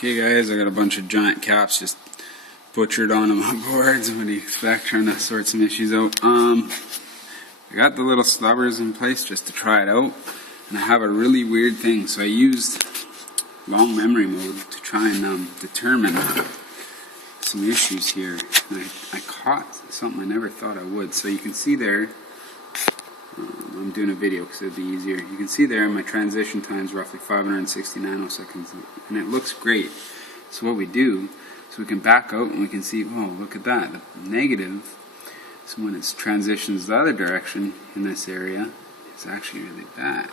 Okay guys, I got a bunch of giant caps just butchered onto my boards. What do you expect, trying to sort some issues out. I got the little stubbers in place just to try it out, and I have a really weird thing. So I used long memory mode to try and determine some issues here. And I caught something I never thought I would. So you can see there, I'm doing a video because it would be easier. You can see there my transition time is roughly 560 nanoseconds, and it looks great. So what we do, so we can back out and we can see, oh, look at that, the negative. So when it transitions the other direction in this area, it's actually really bad.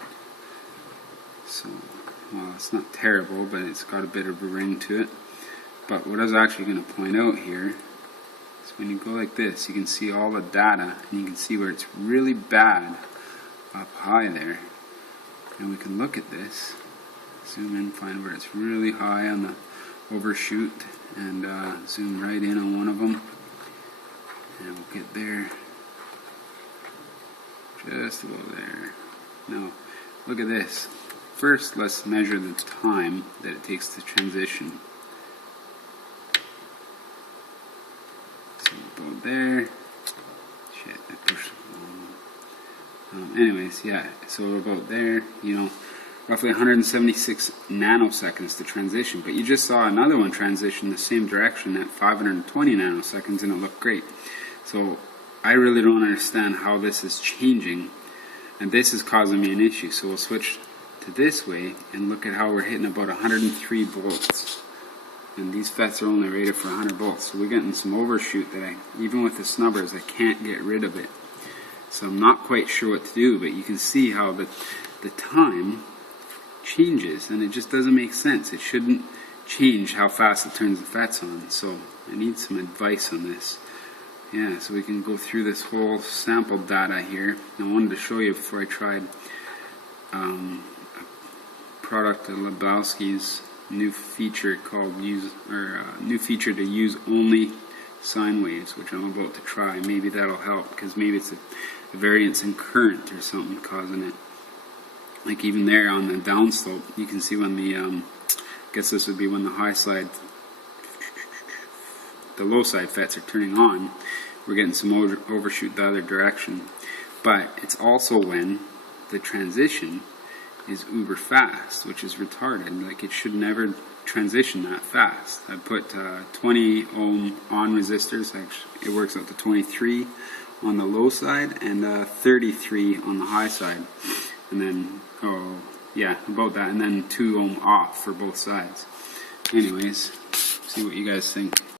So, well, it's not terrible, but it's got a bit of a ring to it. But what I was actually going to point out here is when you go like this, you can see all the data, and you can see where it's really bad up high there. And we can look at this, zoom in, find where it's really high on the overshoot, and zoom right in on one of them. And we'll get there, just about there. Now, look at this. First, let's measure the time that it takes to transition. So about there. Shit, I pushed. Anyways, yeah. So about there. You know, roughly 176 nanoseconds to transition. But you just saw another one transition the same direction at 520 nanoseconds, and it looked great. So I really don't understand how this is changing, and this is causing me an issue. So we'll switch to this way and look at how we're hitting about 103 volts. And these fets are only rated for 100 volts. So we're getting some overshoot that even with the snubbers, I can't get rid of it. So I'm not quite sure what to do, but you can see how the time changes, and it just doesn't make sense. It shouldn't change how fast it turns the fets on. So I need some advice on this. Yeah, so we can go through this whole sample data here. I wanted to show you before I tried a product of Lebowski's new feature called new feature to use only sine waves, which I'm about to try. Maybe that'll help, because maybe it's a variance in current or something causing it. Like even there on the downslope, you can see when the I guess this would be when the high side, the low side fets are turning on, we're getting some overshoot the other direction. But it's also when the transition is uber fast, which is retarded. Like, it should never transition that fast. I put 20 ohm on resistors. Actually, it works out to 23 on the low side and 33 on the high side. And then, oh yeah, about that. And then 2 ohm off for both sides. Anyways, see what you guys think.